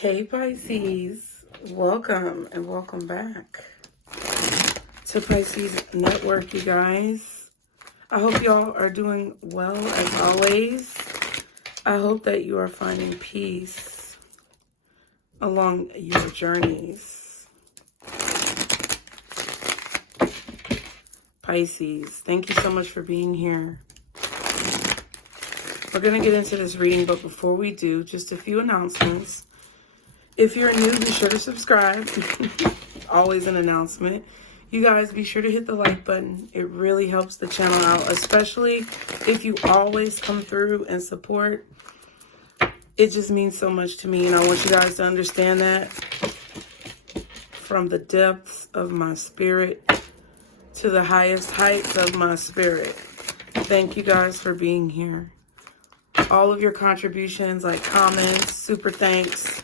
Hey Pisces, welcome and welcome back to Pisces Network, you guys. I hope y'all are doing well as always. I hope that you are finding peace along your journeys. Pisces, thank you so much for being here. We're going to get into this reading, but before we do, just a few announcements. If you're new, be sure to subscribe. Always an announcement. You guys, be sure to hit the like button. It really helps the channel out, especially if you always come through and support. It just means so much to me, and I want you guys to understand that from the depths of my spirit to the highest heights of my spirit. Thank you guys for being here. All of your contributions, like comments, super thanks,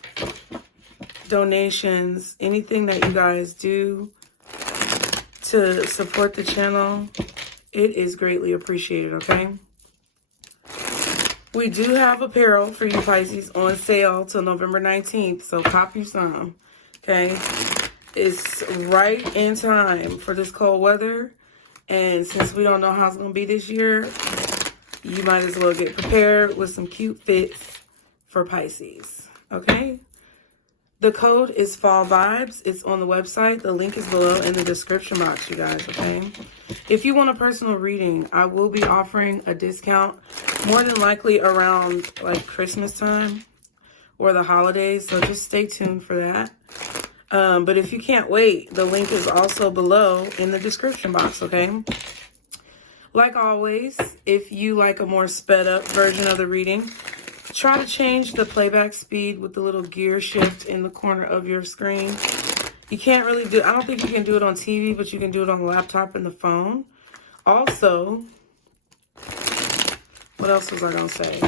donations, anything that you guys do to support the channel, it is greatly appreciated, okay? We do have apparel for you Pisces on sale till November 19th, so cop you some, okay? It's right in time for this cold weather, and since we don't know how it's going to be this year, you might as well get prepared with some cute fits for Pisces, okay? The code is Fall Vibes. It's on the website. The link is below in the description box, you guys, okay? If you want a personal reading, I will be offering a discount more than likely around like Christmas time or the holidays, so just stay tuned for that. But if you can't wait, the link is also below in the description box, okay? Like always, if you like a more sped up version of the reading, try to change the playback speed with the little gear shift in the corner of your screen. You can't really do, I don't think you can do it on TV, but you can do it on the laptop and the phone. Also, what else was I going to say?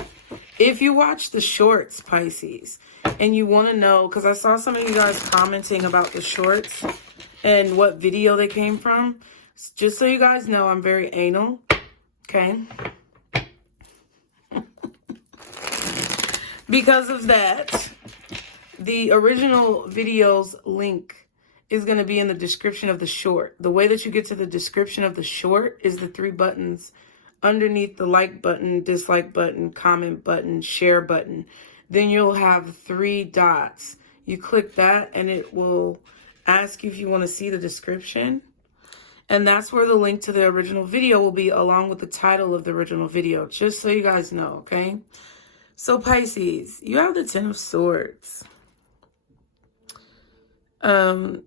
If you watch the shorts, Pisces, and you want to know, because I saw some of you guys commenting about the shorts and what video they came from. Just so you guys know, I'm very anal, okay? Because of that, the original video's link is going to be in the description of the short. The way that you get to the description of the short is the 3 buttons underneath the like button, dislike button, comment button, share button. Then you'll have 3 dots. You click that and it will ask you if you want to see the description. And that's where the link to the original video will be, along with the title of the original video, just so you guys know, okay? So Pisces, you have the 10 of Swords. And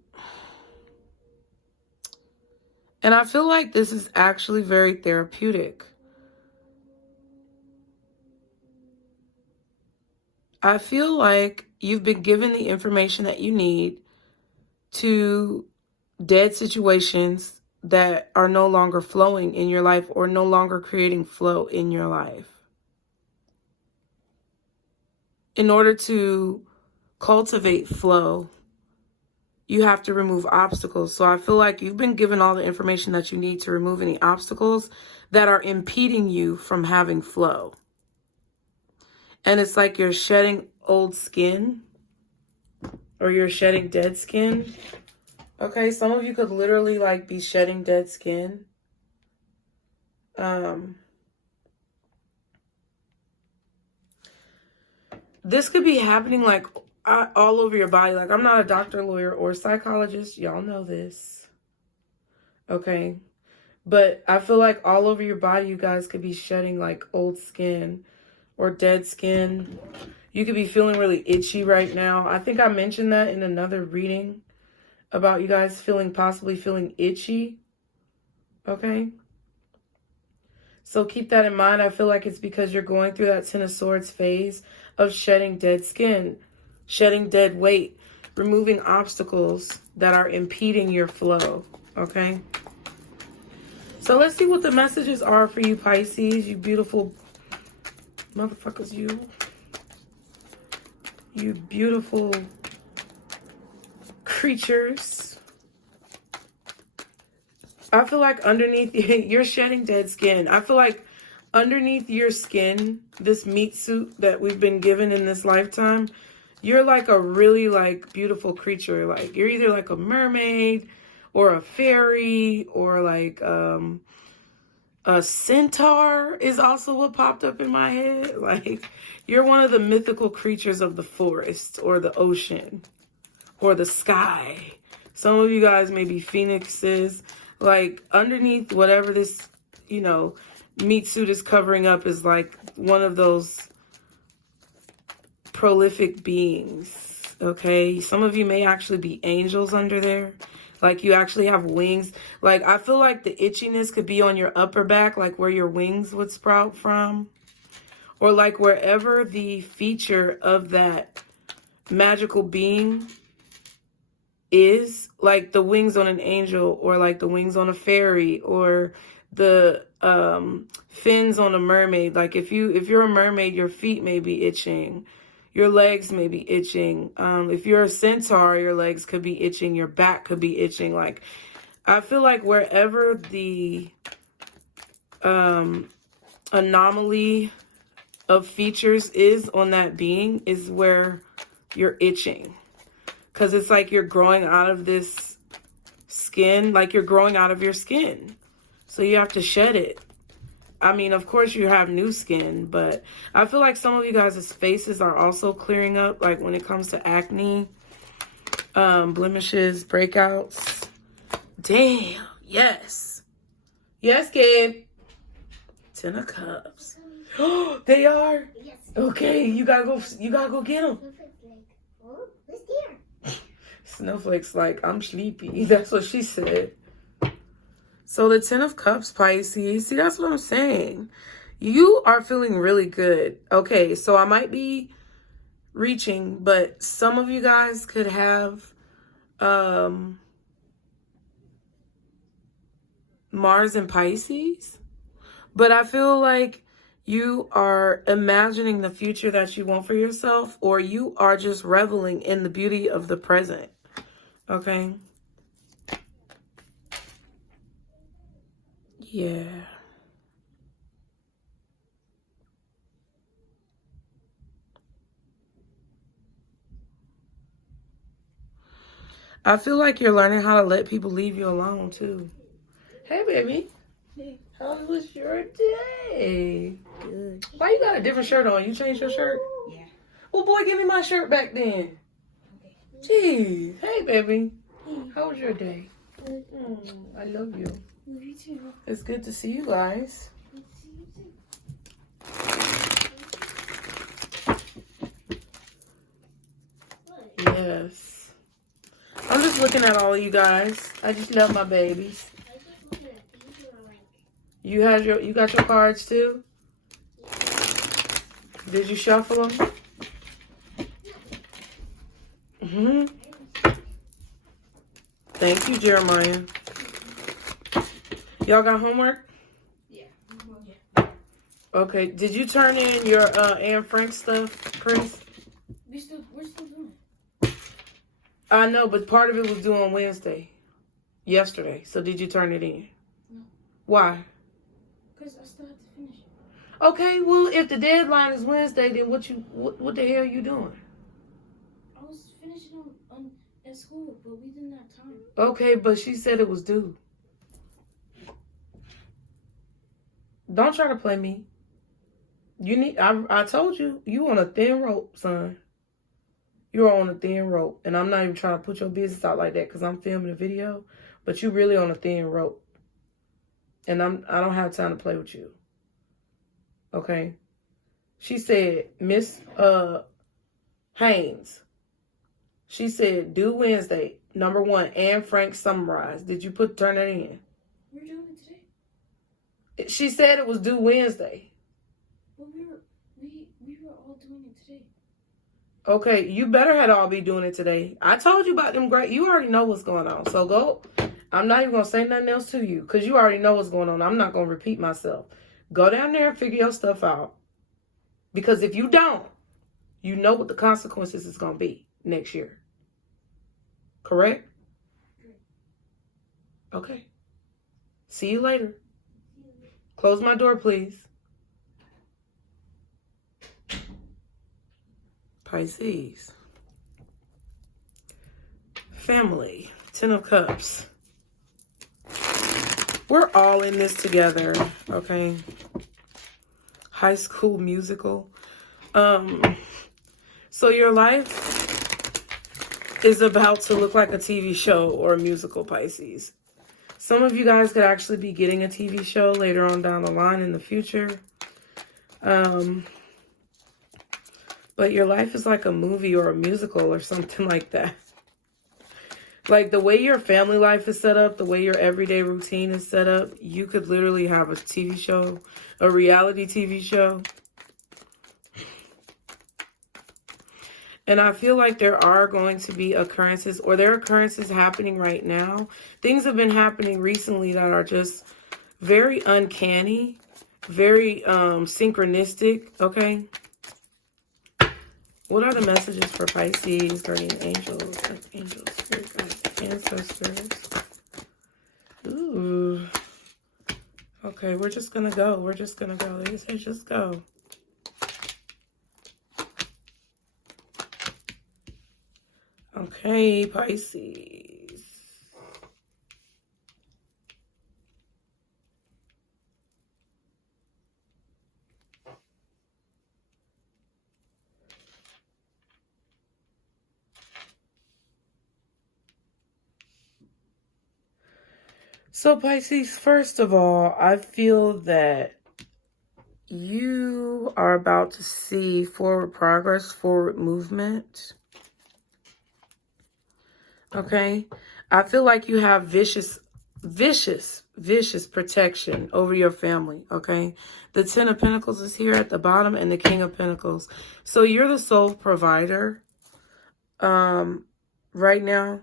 I feel like this is actually very therapeutic. I feel like you've been given the information that you need to dead situations that are no longer flowing in your life or no longer creating flow in your life. In order to cultivate flow, you have to remove obstacles. So I feel like you've been given all the information that you need to remove any obstacles that are impeding you from having flow. And it's like you're shedding old skin, or you're shedding dead skin. Okay, some of you could literally like be shedding dead skin. This could be happening like all over your body. Like, I'm not a doctor, lawyer, or psychologist. Y'all know this. Okay. But I feel like all over your body, you guys could be shedding like old skin or dead skin. You could be feeling really itchy right now. I think I mentioned that in another reading about you guys possibly feeling itchy. Okay. So keep that in mind. I feel like it's because you're going through that 10 of Swords phase of shedding dead skin, shedding dead weight, removing obstacles that are impeding your flow, okay? So let's see what the messages are for you, Pisces, you beautiful motherfuckers, you beautiful creatures. I feel like underneath, you're shedding dead skin. I feel like underneath your skin, this meat suit that we've been given in this lifetime, You're like a really like beautiful creature. Like you're either like a mermaid or a fairy or like a centaur is also what popped up in my head. Like you're one of the mythical creatures of the forest or the ocean or the sky. Some of you guys may be phoenixes. Like underneath whatever this, you know, meat suit is covering up is like one of those prolific beings. Okay, some of you may actually be angels under there. Like you actually have wings. Like I feel like the itchiness could be on your upper back, like where your wings would sprout from, or like wherever the feature of that magical being is, like the wings on an angel or like the wings on a fairy or the fins on a mermaid. Like if you're a mermaid, your feet may be itching, your legs may be itching. If you're a centaur, your legs could be itching, your back could be itching. Like I feel like wherever the anomaly of features is on that being is where you're itching. Because it's like you're growing out of this skin, like you're growing out of your skin. So you have to shed it. I mean, of course you have new skin, but I feel like some of you guys' faces are also clearing up. Like when it comes to acne, blemishes, breakouts. Damn, yes. Yes, kid. 10 of Cups. Oh, they are? Yes. Okay, you gotta go get them. Who's there? Snowflake's like, I'm sleepy. That's what she said. So the 10 of Cups, Pisces. See, that's what I'm saying. You are feeling really good. Okay, so I might be reaching, but some of you guys could have Mars and Pisces. But I feel like you are imagining the future that you want for yourself, or you are just reveling in the beauty of the present. Okay? Yeah. I feel like you're learning how to let people leave you alone, too. Hey, baby. Hey, how was your day? Good. Why you got a different shirt on? You changed your shirt? Yeah. Well, boy, give me my shirt back then. Okay. Jeez. Hey, baby. Hey. How was your day? Good. I love you. Love you too. It's good to see you guys. Good to see you too. What? Yes. I'm just looking at all of you guys. I just love my babies. I just looking at these and I'm like, You got your cards too? Did you shuffle them? Thank you, Jeremiah. Y'all got homework? yeah. Okay. Did you turn in your Anne Frank stuff, Chris? We're still doing I know, but part of it was due on Wednesday. Yesterday. So did you turn it in? No. Why? Because I still have to finish it. Okay, well, if the deadline is Wednesday, then what the hell are you doing? I was finishing on at school, but we didn't have time. Okay, but she said it was due. Don't try to play me. I told you, you on a thin rope, son. You're on a thin rope. And I'm not even trying to put your business out like that because I'm filming a video. But you really on a thin rope. And I don't have time to play with you. Okay? She said, Miss Haynes. She said, due Wednesday. Number 1, Anne Frank summarized. Did you turn that in? We're doing it today. She said it was due Wednesday. But we were all doing it today. Okay, you better had all be doing it today. I told you about them great. You already know what's going on. So go. I'm not even going to say nothing else to you because you already know what's going on. I'm not going to repeat myself. Go down there and figure your stuff out. Because if you don't, you know what the consequences is going to be next year. Correct? Okay. See you later. Close my door, please. Pisces. family, 10 of Cups. We're all in this together, okay? High School Musical. So your life is about to look like a TV show or a musical, Pisces. Some of you guys could actually be getting a TV show later on down the line in the future. But your life is like a movie or a musical or something like that. Like the way your family life is set up, the way your everyday routine is set up, you could literally have a TV show, a reality TV show. And I feel like there are going to be occurrences, or there are occurrences happening right now. Things have been happening recently that are just very uncanny, very synchronistic, okay? What are the messages for Pisces, guardian angels, angels, spirit guides, ancestors? Ooh. Okay, we're just going to go. We're just going to go. They say just go. Okay, Pisces. So, Pisces, first of all, I feel that you are about to see forward progress, forward movement. Okay? I feel like you have vicious protection over your family, okay? The 10 of Pentacles is here at the bottom and the King of Pentacles. So you're the sole provider right now.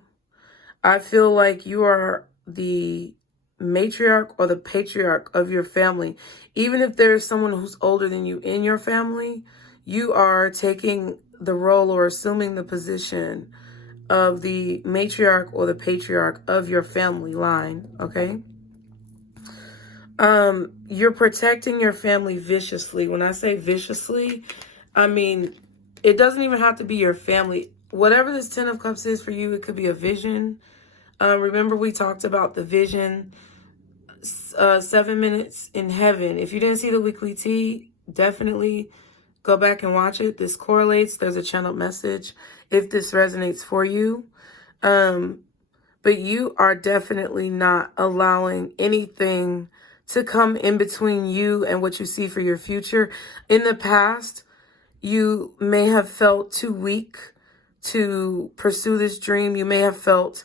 I feel like you are the matriarch or the patriarch of your family. Even if there's someone who's older than you in your family, you are taking the role or assuming the position of the matriarch or the patriarch of your family line, okay? You're protecting your family viciously. When I say viciously, I mean, it doesn't even have to be your family. Whatever this 10 of Cups is for you, it could be a vision. Remember we talked about the vision, 7 minutes in heaven. If you didn't see the weekly tea, definitely go back and watch it. This correlates. There's a channeled message if this resonates for you. But you are definitely not allowing anything to come in between you and what you see for your future. In the past, you may have felt too weak to pursue this dream. You may have felt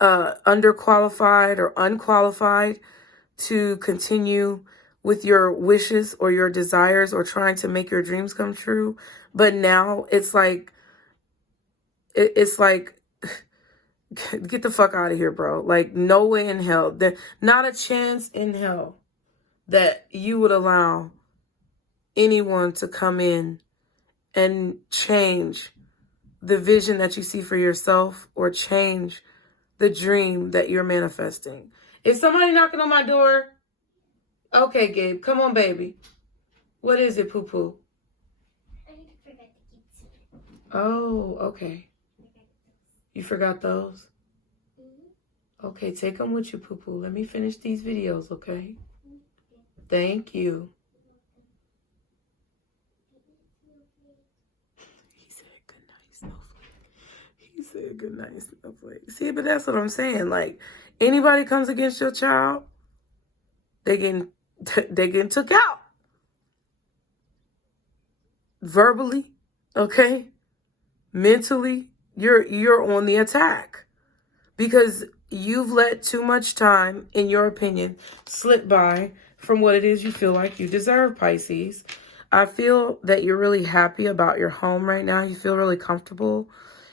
underqualified or unqualified to continue with your wishes or your desires or trying to make your dreams come true. But now it's like, get the fuck out of here, bro. Like, no way in hell. There's not a chance in hell that you would allow anyone to come in and change the vision that you see for yourself or change the dream that you're manifesting. Is somebody knocking on my door? Okay, Gabe. Come on, baby. What is it, poo-poo? I forgot the kids. Oh, okay. You forgot those? Mm-hmm. Okay, take them with you, poo-poo. Let me finish these videos, okay? Thank you. He said good night, Snowflake. He said good night, Snowflake. See, but that's what I'm saying. Like, anybody comes against your child, they getting took out. Verbally, okay? Mentally, you're on the attack. Because you've let too much time, in your opinion, slip by from what it is you feel like you deserve, Pisces. I feel that you're really happy about your home right now. You feel really comfortable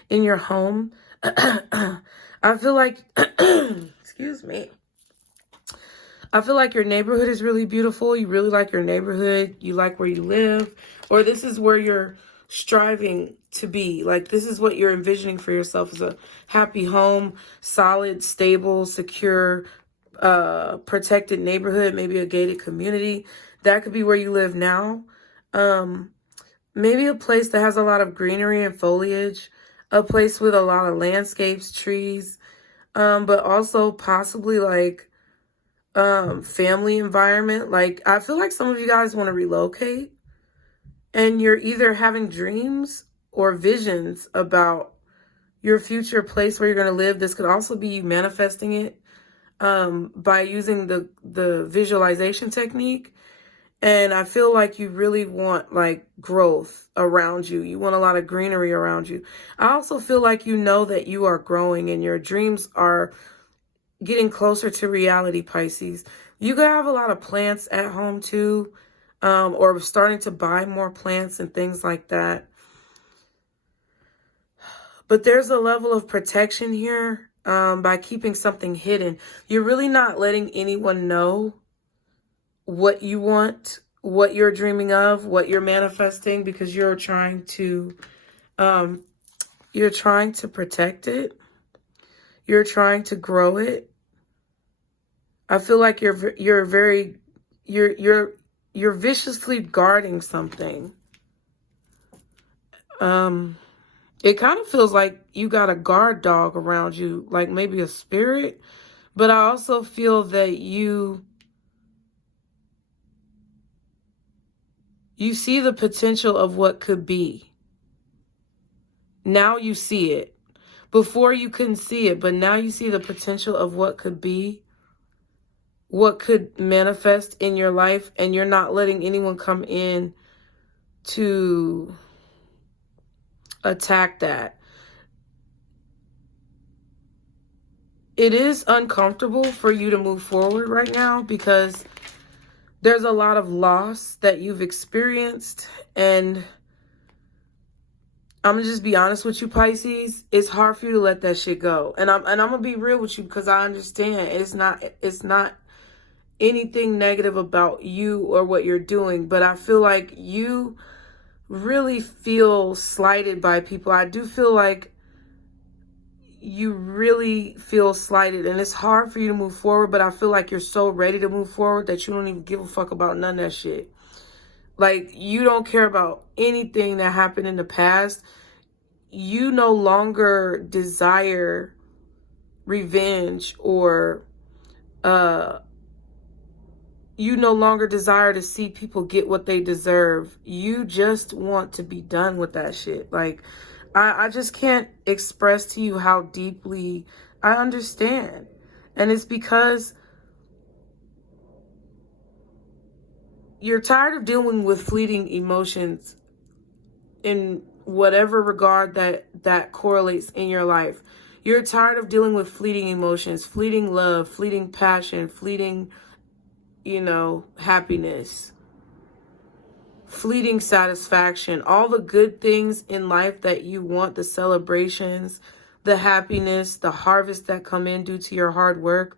in your home. I feel like, excuse me. I feel like your neighborhood is really beautiful. You really like your neighborhood. You like where you live. Or this is where you're striving to be. Like, this is what you're envisioning for yourself as a happy home, solid, stable, secure, protected neighborhood, maybe a gated community. That could be where you live now. Maybe a place that has a lot of greenery and foliage. a place with a lot of landscapes, trees, but also possibly like family environment. Like, I feel like some of you guys want to relocate, and you're either having dreams or visions about your future place where you're going to live. This could also be you manifesting it by using the visualization technique. And I feel like you really want like growth around you. You want a lot of greenery around you. I also feel like you know that you are growing and your dreams are getting closer to reality, Pisces. You could have a lot of plants at home too, or starting to buy more plants and things like that. But there's a level of protection here by keeping something hidden. You're really not letting anyone know what you want, what you're dreaming of, what you're manifesting, because you're trying to protect it. You're trying to grow it. I feel like you're viciously guarding something. It kind of feels like you got a guard dog around you, like maybe a spirit, but I also feel that you see the potential of what could be. Now you see it. Before you couldn't see it, but now you see the potential of what could be, what could manifest in your life, and you're not letting anyone come in to attack that. It is uncomfortable for you to move forward right now because there's a lot of loss that you've experienced, and I'm gonna just be honest with you, Pisces. It's hard for you to let that shit go. And I'm gonna be real with you because I understand it's not anything negative about you or what you're doing, but I feel like you really feel slighted by people. I do feel like you really feel slighted, and it's hard for you to move forward, but I feel like you're so ready to move forward that you don't even give a fuck about none of that shit. Like, you don't care about anything that happened in the past. You no longer desire revenge, or you no longer desire to see people get what they deserve. You just want to be done with that shit. Like, I just can't express to you how deeply I understand. And it's because you're tired of dealing with fleeting emotions in whatever regard that correlates in your life. You're tired of dealing with fleeting emotions, fleeting love, fleeting passion, fleeting, happiness, fleeting satisfaction, all the good things in life that you want, the celebrations, the happiness, the harvest that come in due to your hard work.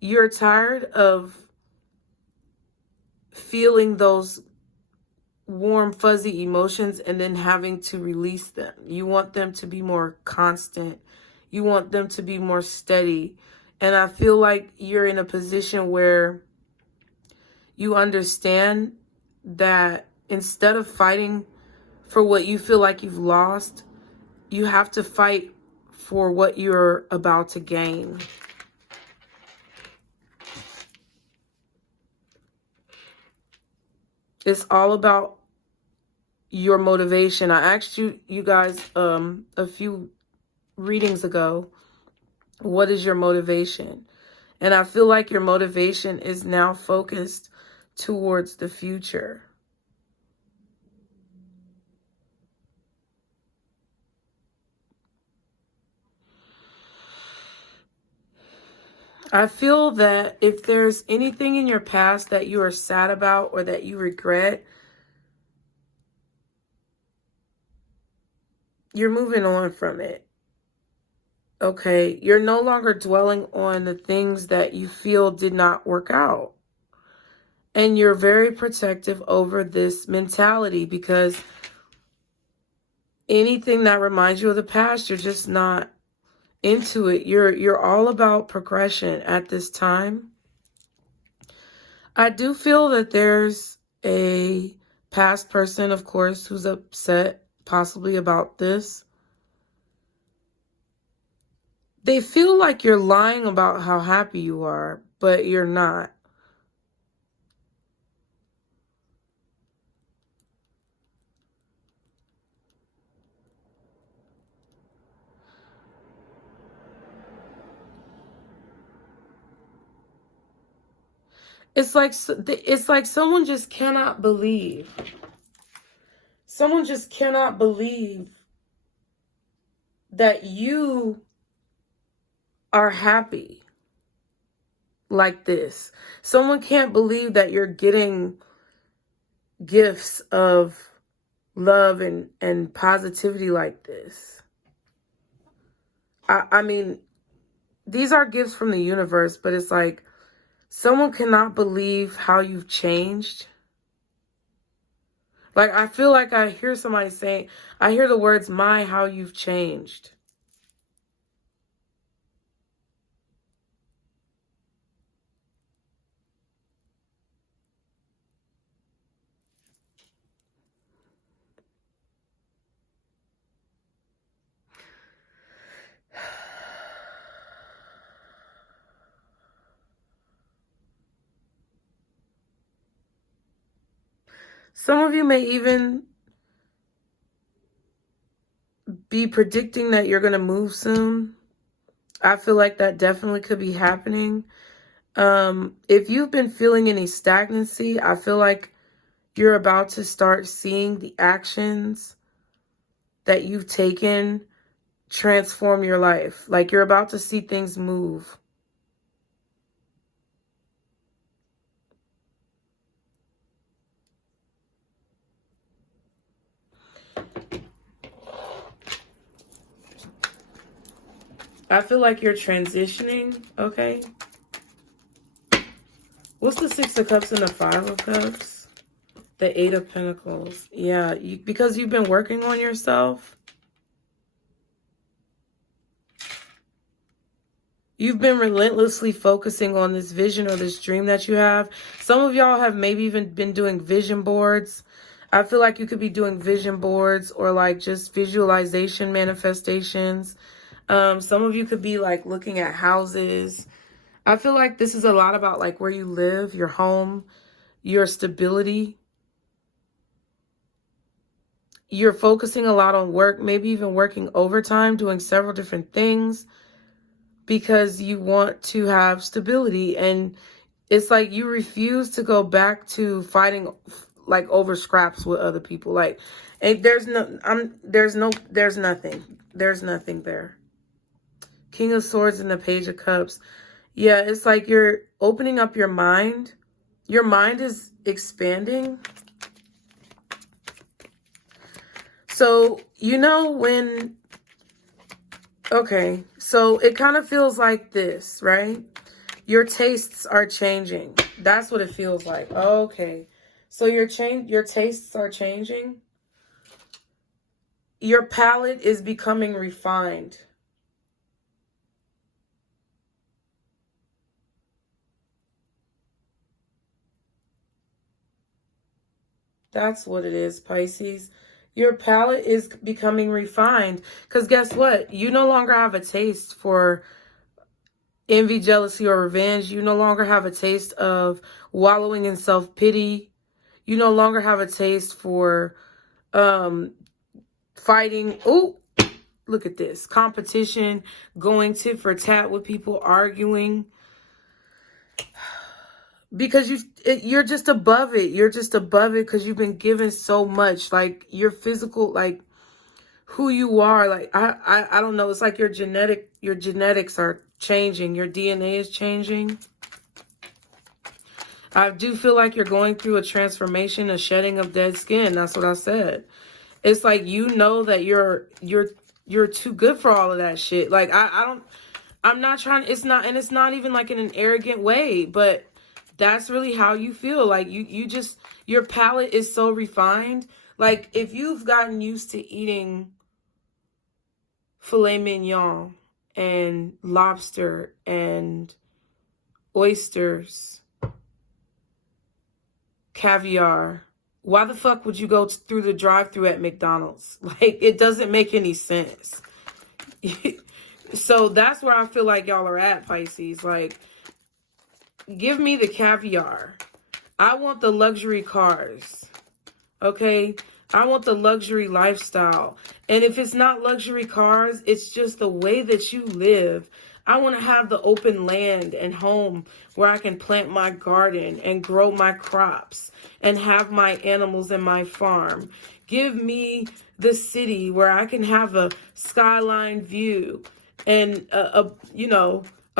You're tired of feeling those warm, fuzzy emotions and then having to release them. You want them to be more constant. You want them to be more steady. And I feel like you're in a position where you understand that instead of fighting for what you feel like you've lost, you have to fight for what you're about to gain. It's all about your motivation. I asked you guys a few readings ago, what is your motivation? And I feel like your motivation is now focused towards the future. I feel that if there's anything in your past that you are sad about or that you regret, you're moving on from it. Okay? You're no longer dwelling on the things that you feel did not work out. And you're very protective over this mentality because anything that reminds you of the past, you're just not into it. You're all about progression at this time. I do feel that there's a past person, of course, who's upset possibly about this. They feel like you're lying about how happy you are, but you're not. It's like someone just cannot believe. Someone just cannot believe that you are happy like this. Someone can't believe that you're getting gifts of love and positivity like this. I mean, these are gifts from the universe, but it's like someone cannot believe how you've changed. Like, I feel like I hear somebody saying, I hear the words, my, how you've changed. Some of you may even be predicting that you're going to move soon. I feel like that definitely could be happening. If you've been feeling any stagnancy, I feel like you're about to start seeing the actions that you've taken transform your life. Like, you're about to see things move. I feel like you're transitioning, okay? What's the Six of Cups and the Five of Cups? The Eight of Pentacles. Yeah, because you've been working on yourself. You've been relentlessly focusing on this vision or this dream that you have. Some of y'all have maybe even been doing vision boards. I feel like you could be doing vision boards or like just visualization manifestations. Some of you could be like looking at houses. I feel like this is a lot about like where you live, your home, your stability. You're focusing a lot on work, maybe even working overtime, doing several different things because you want to have stability. And it's like you refuse to go back to fighting like over scraps with other people. Like, and there's nothing there. King of Swords and the Page of Cups. Yeah, it's like you're opening up your mind. Your mind is expanding. So, you know when... Okay, so it kind of feels like this, right? Your tastes are changing. That's what it feels like. Okay. So your tastes are changing. Your palette is becoming refined. That's what it is, Pisces. Your palette is becoming refined. Because guess what? You no longer have a taste for envy, jealousy, or revenge. You no longer have a taste of wallowing in self-pity. You no longer have a taste for fighting. Oh, look at this. Competition, going tit for tat with people, arguing. Because you're just above it. You're just above it because you've been given so much. Like, your physical, like, who you are. Like, I don't know. It's like your genetics are changing. Your DNA is changing. I do feel like you're going through a transformation, a shedding of dead skin. That's what I said. It's like, you know that you're too good for all of that shit. Like, I'm not trying, it's not even like in an arrogant way, but that's really how you feel. Like, your palate is so refined. Like, if you've gotten used to eating filet mignon and lobster and oysters, caviar, why the fuck would you go through the drive-thru at McDonald's? Like, it doesn't make any sense. So that's where I feel like y'all are at, Pisces. Like, give me the caviar. I want the luxury cars. Okay? I want the luxury lifestyle. And if it's not luxury cars, it's just the way that you live. I want to have the open land and home where I can plant my garden and grow my crops and have my animals in my farm. Give me the city where I can have a skyline view and a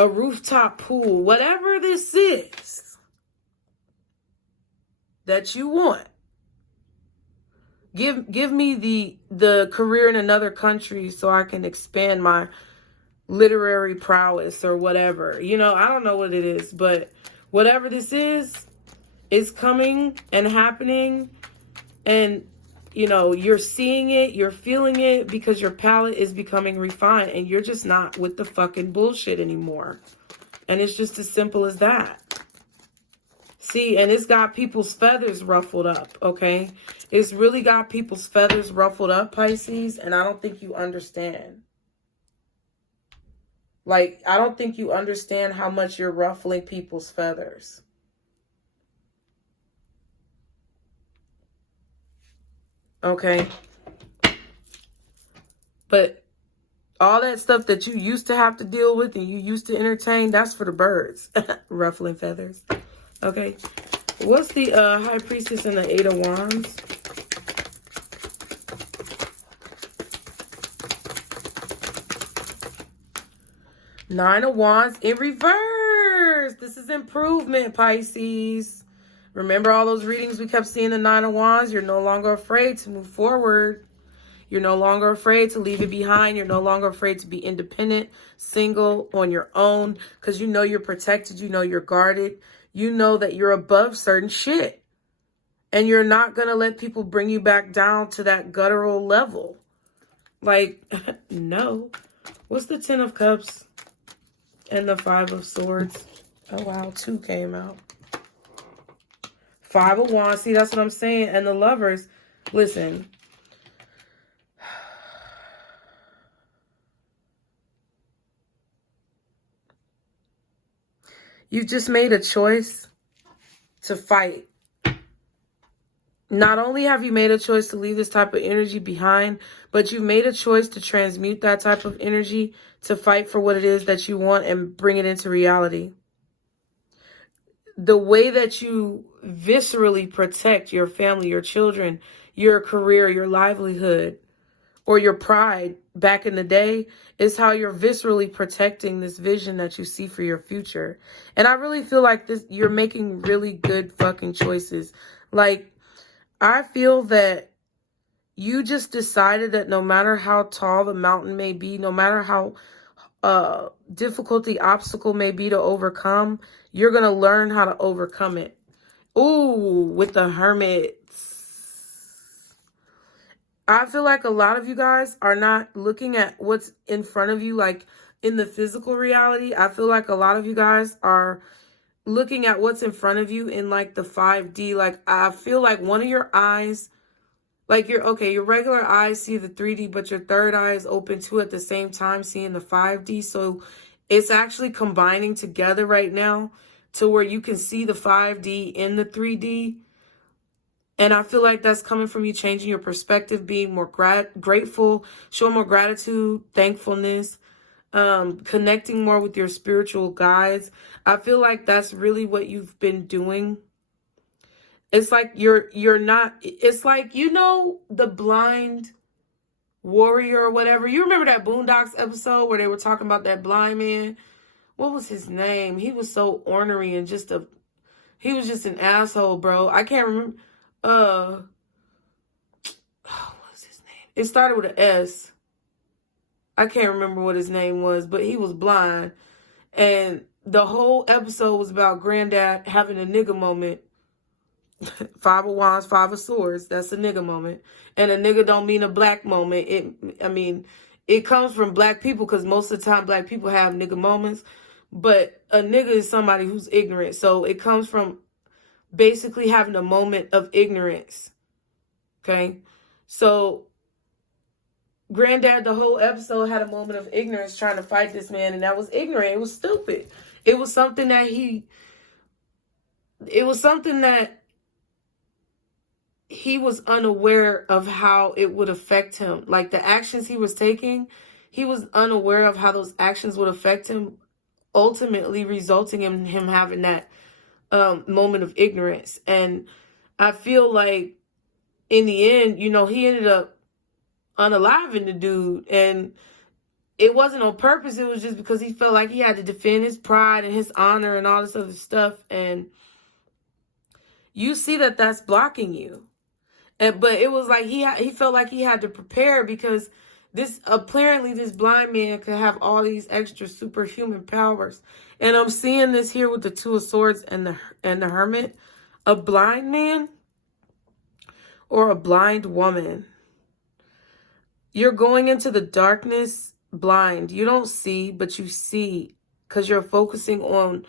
rooftop pool, whatever this is that you want. Give me the career in another country so I can expand my literary prowess or whatever. I don't know what it is, but whatever this is coming and happening, and you're seeing it, you're feeling it, because your palette is becoming refined and you're just not with the fucking bullshit anymore. And it's just as simple as that. See, and it's got people's feathers ruffled up, okay? It's really got people's feathers ruffled up, Pisces, and I don't think you understand. Like, I don't think you understand how much you're ruffling people's feathers. Okay? But all that stuff that you used to have to deal with and you used to entertain, that's for the birds. Ruffling feathers. Okay. What's the High Priestess and the Eight of Wands? Nine of Wands in reverse. This is improvement, Pisces. Remember all those readings we kept seeing the Nine of Wands? You're no longer afraid to move forward. You're no longer afraid to leave it behind. You're no longer afraid to be independent, single, on your own, because you know you're protected. You know you're guarded. You know that you're above certain shit. And you're not going to let people bring you back down to that guttural level. Like, no. What's the Ten of Cups and the Five of Swords? Oh, wow. 2 came out. Five of Wands. See, that's what I'm saying. And the Lovers. Listen. You've just made a choice to fight. Not only have you made a choice to leave this type of energy behind, but you've made a choice to transmute that type of energy to fight for what it is that you want and bring it into reality. The way that you viscerally protect your family, your children, your career, your livelihood, or your pride back in the day is how you're viscerally protecting this vision that you see for your future. And I really feel like you're making really good fucking choices. Like, I feel that you just decided that no matter how tall the mountain may be, no matter how difficult the obstacle may be to overcome, you're going to learn how to overcome it. Ooh, with the Hermit. I feel like a lot of you guys are not looking at what's in front of you, like in the physical reality. I feel like a lot of you guys are looking at what's in front of you in like the 5D. Like, I feel like one of your eyes, like your regular eyes see the 3D, but your third eye is open too at the same time, seeing the 5D. So it's actually combining together right now to where you can see the 5D in the 3D. And I feel like that's coming from you changing your perspective, being more grateful, showing more gratitude, thankfulness, connecting more with your spiritual guides. I feel like that's really what you've been doing. It's like you're not, it's like, the blind warrior or whatever. You remember that Boondocks episode where they were talking about that blind man? What was his name? He was so ornery and he was just an asshole, bro. I can't remember. What was his name? It started with an S. I can't remember what his name was, but he was blind. And the whole episode was about Granddad having a nigga moment. 5 of Wands, 5 of Swords. That's a nigga moment. And a nigga don't mean a black moment. It comes from black people because most of the time black people have nigga moments. But a nigga is somebody who's ignorant. So it comes from basically having a moment of ignorance. Okay? So Granddad, the whole episode, had a moment of ignorance trying to fight this man, and that was ignorant. It was stupid. It was something that he was unaware of how it would affect him. Like the actions he was taking, he was unaware of how those actions would affect him, ultimately resulting in him having that moment of ignorance. And I feel like in the end, you know, he ended up unaliving the dude, and it wasn't on purpose. It was just because he felt like he had to defend his pride and his honor and all this other stuff. And you see that that's blocking you. But it was like he felt like he had to prepare, because this apparently this blind man could have all these extra superhuman powers. And I'm seeing this here with the Two of Swords and the Hermit. A blind man or a blind woman. You're going into the darkness blind. You don't see, but you see, because you're focusing on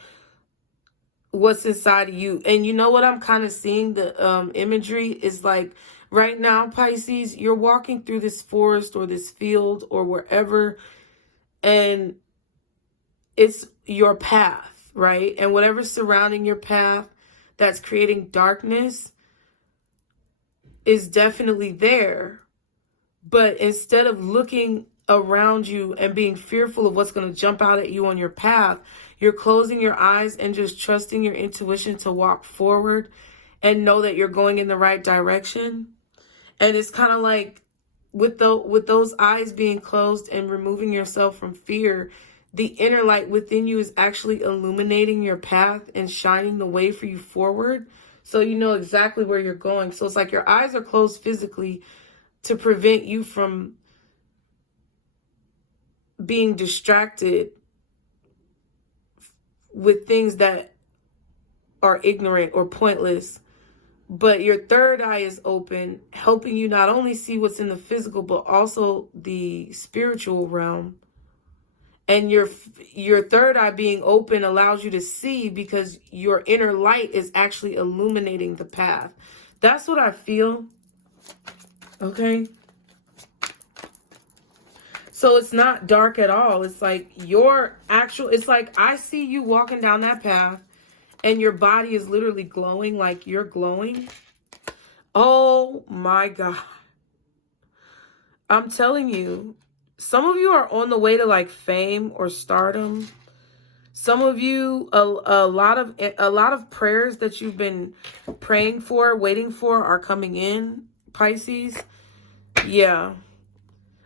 what's inside of you. And you know what I'm kind of seeing? The imagery is like, right now, Pisces, you're walking through this forest or this field or wherever, and it's your path, right? And whatever's surrounding your path that's creating darkness is definitely there. But instead of looking around you and being fearful of what's going to jump out at you on your path, you're closing your eyes and just trusting your intuition to walk forward and know that you're going in the right direction. And it's kind of like with those eyes being closed and removing yourself from fear, the inner light within you is actually illuminating your path and shining the way for you forward. So you know exactly where you're going. So it's like your eyes are closed physically to prevent you from being distracted with things that are ignorant or pointless. But your third eye is open, helping you not only see what's in the physical, but also the spiritual realm. And your third eye being open allows you to see, because your inner light is actually illuminating the path. That's what I feel. Okay. So it's not dark at all. It's like it's like I see you walking down that path and your body is literally glowing, like you're glowing. Oh my God. I'm telling you, some of you are on the way to like fame or stardom. Some of you, a lot of prayers that you've been praying for, waiting for, are coming in, Pisces. Yeah.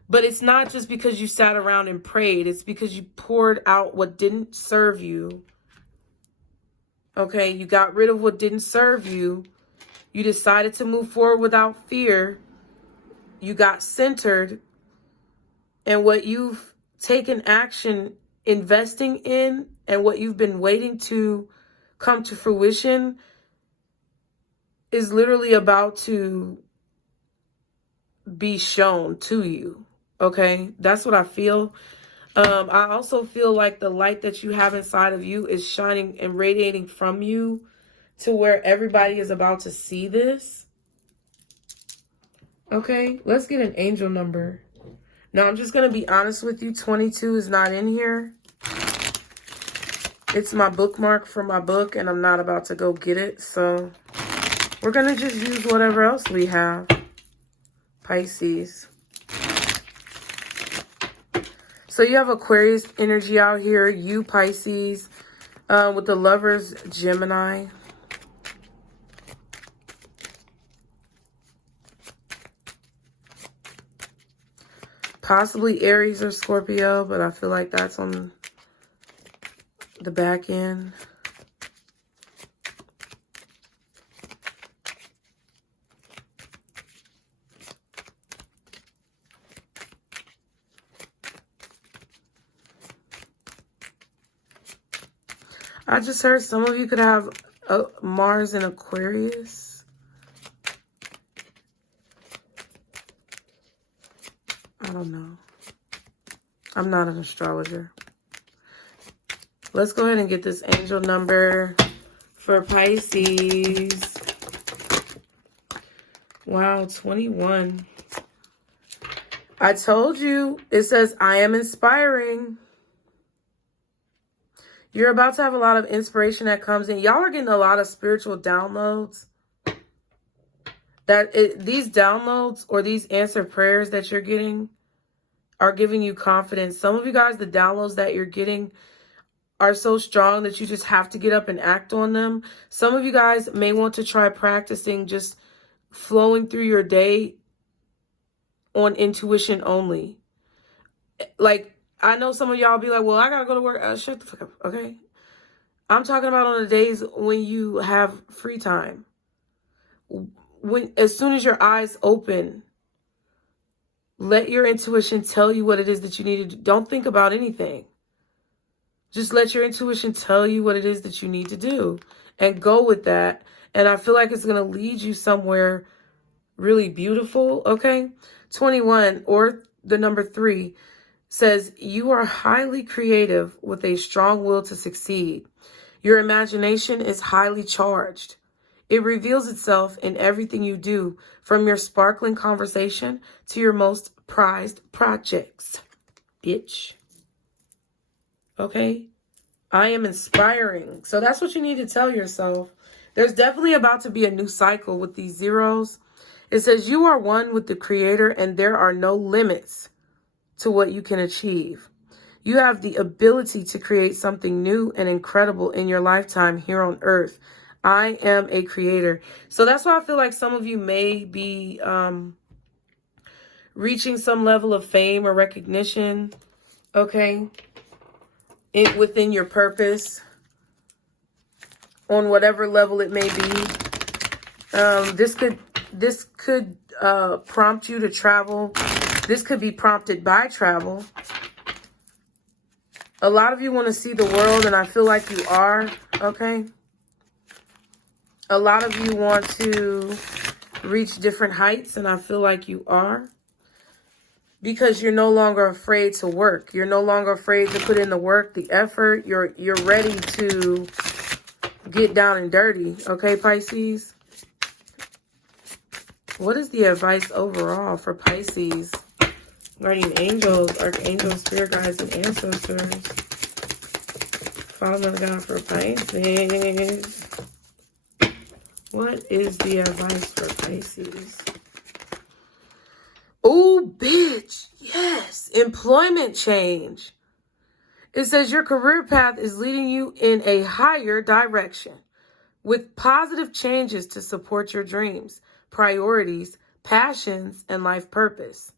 But it's not just because you sat around and prayed. It's because you poured out what didn't serve you. Okay, you got rid of what didn't serve you. You decided to move forward without fear. You got centered. And what you've taken action investing in and what you've been waiting to come to fruition is literally about to be shown to you. Okay, that's what I feel. I also feel like the light that you have inside of you is shining and radiating from you to where everybody is about to see this. Okay, let's get an angel number. Now, I'm just going to be honest with you. 22 is not in here. It's my bookmark for my book, and I'm not about to go get it. So we're going to just use whatever else we have. Pisces. So you have Aquarius energy out here. You, Pisces, with the Lovers, Gemini. Possibly Aries or Scorpio, but I feel like that's on the back end. I just heard some of you could have Mars in Aquarius. I don't know. I'm not an astrologer. Let's go ahead and get this angel number for Pisces. Wow, 21. I told you. It says, I am inspiring. You're about to have a lot of inspiration that comes in. Y'all are getting a lot of spiritual downloads. These downloads or these answered prayers that you're getting are giving you confidence. Some of you guys, the downloads that you're getting are so strong that you just have to get up and act on them. Some of you guys may want to try practicing just flowing through your day on intuition only. Like, I know some of y'all be like, well, I gotta go to work. Shut the fuck up, okay? I'm talking about on the days when you have free time. As soon as your eyes open, let your intuition tell you what it is that you need to do. Don't think about anything. Just let your intuition tell you what it is that you need to do and go with that. And I feel like it's going to lead you somewhere really beautiful, okay? 21, or the number 3, says, you are highly creative with a strong will to succeed. Your imagination is highly charged. It reveals itself in everything you do, from your sparkling conversation to your most prized projects. Bitch. Okay? I am inspiring. So that's what you need to tell yourself. There's definitely about to be a new cycle with these zeros. It says you are one with the Creator and there are no limits to what you can achieve. You have the ability to create something new and incredible in your lifetime here on earth. I am a creator. So that's why I feel like some of you may be reaching some level of fame or recognition, okay, within your purpose, on whatever level it may be. This could prompt you to travel. This could be prompted by travel. A lot of you want to see the world, and I feel like you are, okay? A lot of you want to reach different heights, and I feel like you are. Because you're no longer afraid to work. You're no longer afraid to put in the work, the effort. You're ready to get down and dirty, okay, Pisces? What is the advice overall for Pisces? Guardian angels, archangels, spirit guides, and ancestors. Father God for Pisces. What is the advice for Pisces? Oh, bitch. Yes. Employment change. It says your career path is leading you in a higher direction with positive changes to support your dreams, priorities, passions, and life purpose.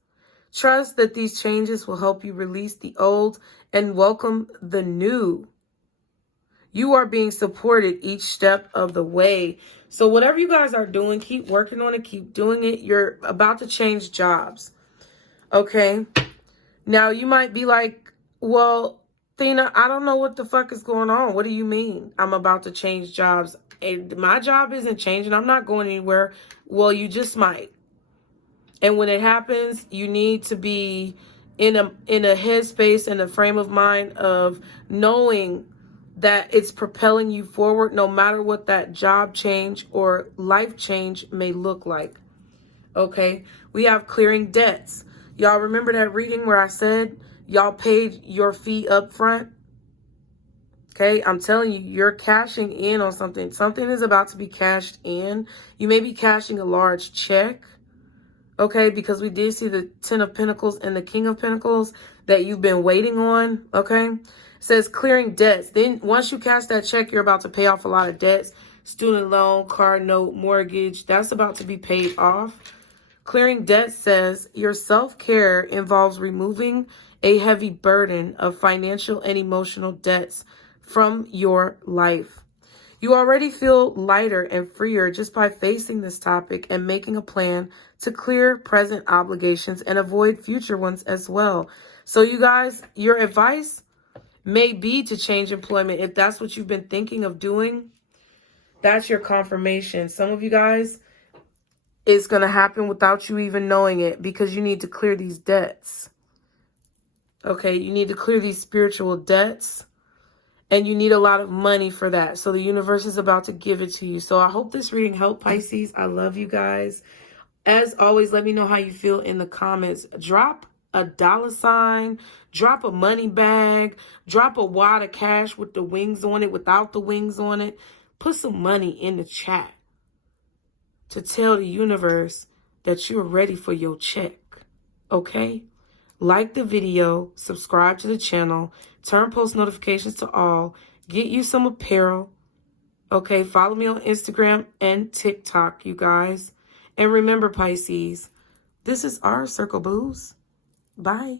Trust that these changes will help you release the old and welcome the new. You are being supported each step of the way. So whatever you guys are doing, keep working on it, keep doing it. You're about to change jobs. Okay? Now you might be like, well, Thina, I don't know what the fuck is going on. What do you mean I'm about to change jobs? And my job isn't changing. I'm not going anywhere. Well, you just might. And when it happens, you need to be in a headspace and a frame of mind of knowing that it's propelling you forward no matter what that job change or life change may look like. Okay? We have clearing debts. Y'all remember that reading where I said y'all paid your fee up front? Okay? I'm telling you, you're cashing in on something. Something is about to be cashed in. You may be cashing a large check. Okay? Because we did see the 10 of Pentacles and the King of Pentacles that you've been waiting on. Okay? It says clearing debts. Then once you cash that check, you're about to pay off a lot of debts. Student loan, car note, mortgage. That's about to be paid off. Clearing debt says your self-care involves removing a heavy burden of financial and emotional debts from your life. You already feel lighter and freer just by facing this topic and making a plan to clear present obligations and avoid future ones as well. So you guys, your advice may be to change employment. If that's what you've been thinking of doing, that's your confirmation. Some of you guys, it's going to happen without you even knowing it because you need to clear these debts. Okay, you need to clear these spiritual debts and you need a lot of money for that. So the universe is about to give it to you. So I hope this reading helped, Pisces. I love you guys. As always, let me know how you feel in the comments. Drop a $, drop a money bag, drop a wad of cash with the wings on it, without the wings on it. Put some money in the chat to tell the universe that you're ready for your check, okay? Like the video, subscribe to the channel, turn post notifications to all, get you some apparel, okay? Follow me on Instagram and TikTok, you guys. And remember, Pisces, this is our Circle Booze. Bye.